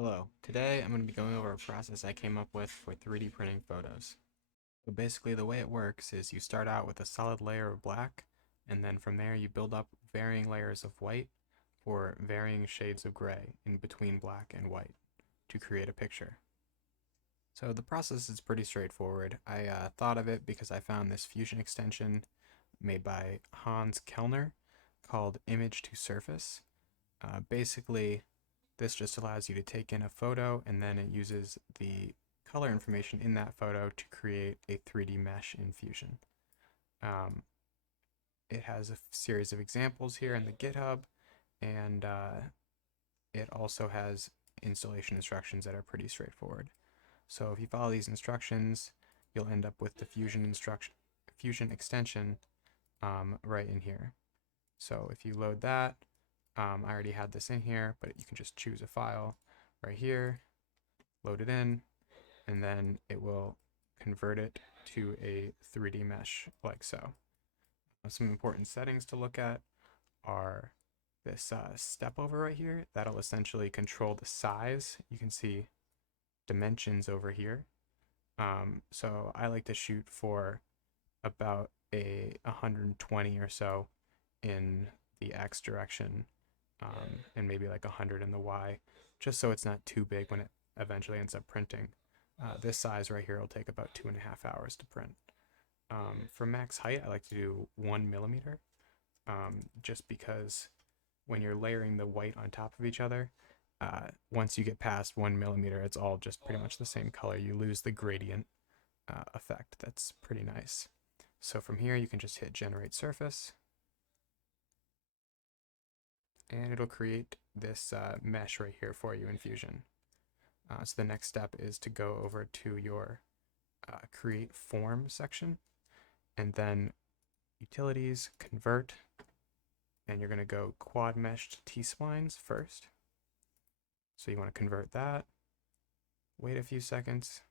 Hello, today I'm going to be going over a process I came up with for 3D printing photos. So basically the way it works is you start out with a solid layer of black, and then from there you build up varying layers of white for varying shades of gray in between black and white to create a picture. So the process is pretty straightforward. I thought of it because I found this Fusion extension made by Hans Kellner called Image to Surface. Basically, this just allows you to take in a photo and then it uses the color information in that photo to create a 3D mesh in Fusion. Um, it has a series of examples here in the GitHub, and it also has installation instructions that are pretty straightforward. So if you follow these instructions, you'll end up with the Fusion extension right in here. So if you load that, I already had this in here, but you can just choose a file right here, load it in, and then it will convert it to a 3D mesh like so. Some important settings to look at are this step over right here. That'll essentially control the size. You can see dimensions over here. So I like to shoot for about a 120 or so in the X direction, and maybe like 100 in the Y, just so it's not too big when it eventually ends up printing. This size right here will take about 2.5 hours to print. For max height, I like to do 1 millimeter, just because when you're layering the white on top of each other, once you get past 1 millimeter, it's all just pretty much the same color. You lose the gradient effect. That's pretty nice. So from here, you can just hit generate surface, and it'll create this mesh right here for you in Fusion. So the next step is to go over to your create form section, and then utilities, convert, and you're going to go quad meshed T-splines first. So you want to convert that, wait a few seconds,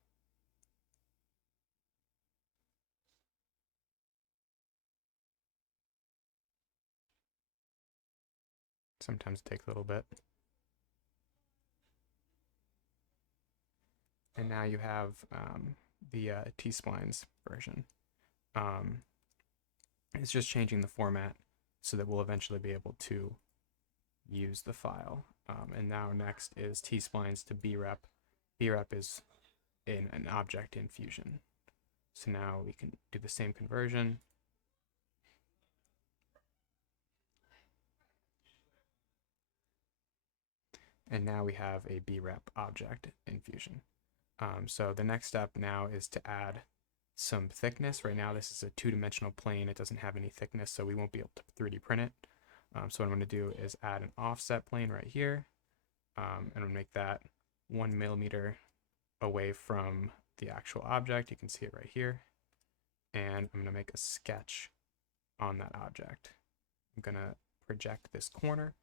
sometimes it takes a little bit. And now you have the T-splines version. Um, it's just changing the format so that we'll eventually be able to use the file. And now next is T-splines to BREP. BREP is an object in Fusion. So now we can do the same conversion. And now we have a BREP object in Fusion. So the next step now is to add some thickness. Right now this is a two-dimensional plane. It doesn't have any thickness, so we won't be able to 3D print it. So what I'm going to do is add an offset plane right here, and I'm going to make that 1 millimeter away from the actual object. You can see it right here. And I'm going to make a sketch on that object. I'm going to project this corner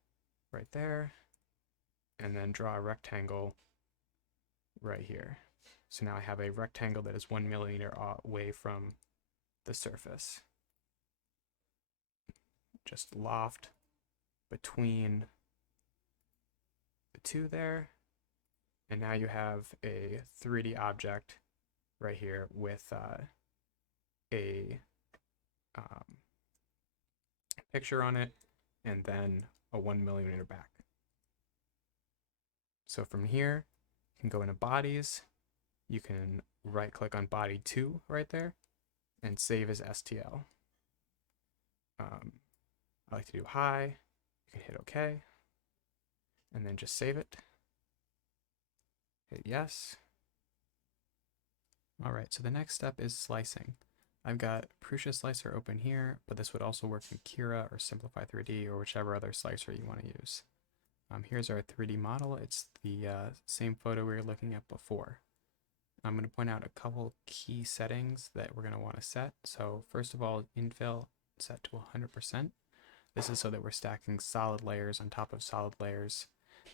right there, and then draw a rectangle right here. So now I have a rectangle that is 1 millimeter away from the surface. Just loft between the two there. And now you have a 3D object right here with a picture on it and then a 1 millimeter back. So from here, you can go into bodies. You can right click on body 2 right there and save as STL. I like to do high. You can hit OK and then just save it. Hit yes. All right, so the next step is slicing. I've got Prusa Slicer open here, but this would also work in Cura or Simplify 3D or whichever other slicer you want to use. Here's our 3D model. It's the same photo we were looking at before. I'm going to point out a couple key settings that we're going to want to set. So first of all, infill set to 100%. This is so that we're stacking solid layers on top of solid layers,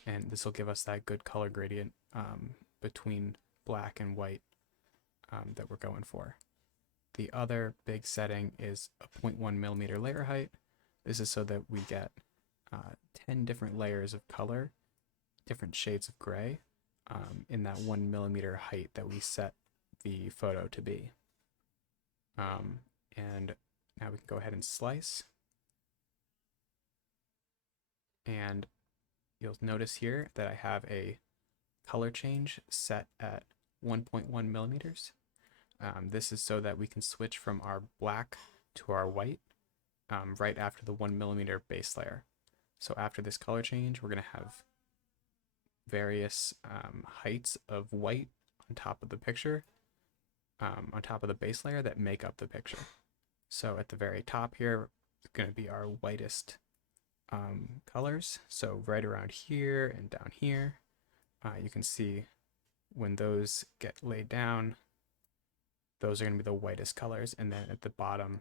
and this will give us that good color gradient between black and white that we're going for. The other big setting is a 0.1 millimeter layer height. This is so that we get 10 different layers of color, different shades of gray, in that 1 mm height that we set the photo to be. And now we can go ahead and slice. And you'll notice here that I have a color change set at 1.1 millimeters. This is so that we can switch from our black to our white right after the 1 mm base layer. So after this color change, we're going to have various heights of white on top of the picture, on top of the base layer that make up the picture. So at the very top here, it's going to be our whitest colors. So right around here and down here, you can see when those get laid down, those are going to be the whitest colors. And then at the bottom,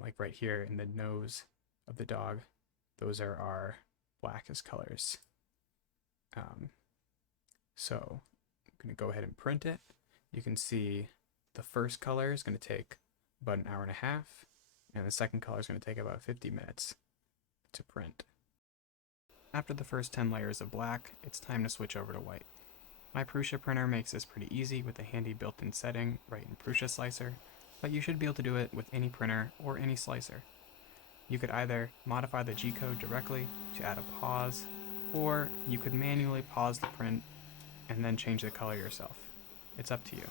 like right here in the nose of the dog, those are our blackest colors. So I'm going to go ahead and print it. You can see the first color is going to take about an hour and a half, and the second color is going to take about 50 minutes to print. After the first 10 layers of black, it's time to switch over to white. My Prusa printer makes this pretty easy with a handy built-in setting right in Prusa Slicer, but you should be able to do it with any printer or any slicer. You could either modify the G-code directly to add a pause, or you could manually pause the print and then change the color yourself. It's up to you.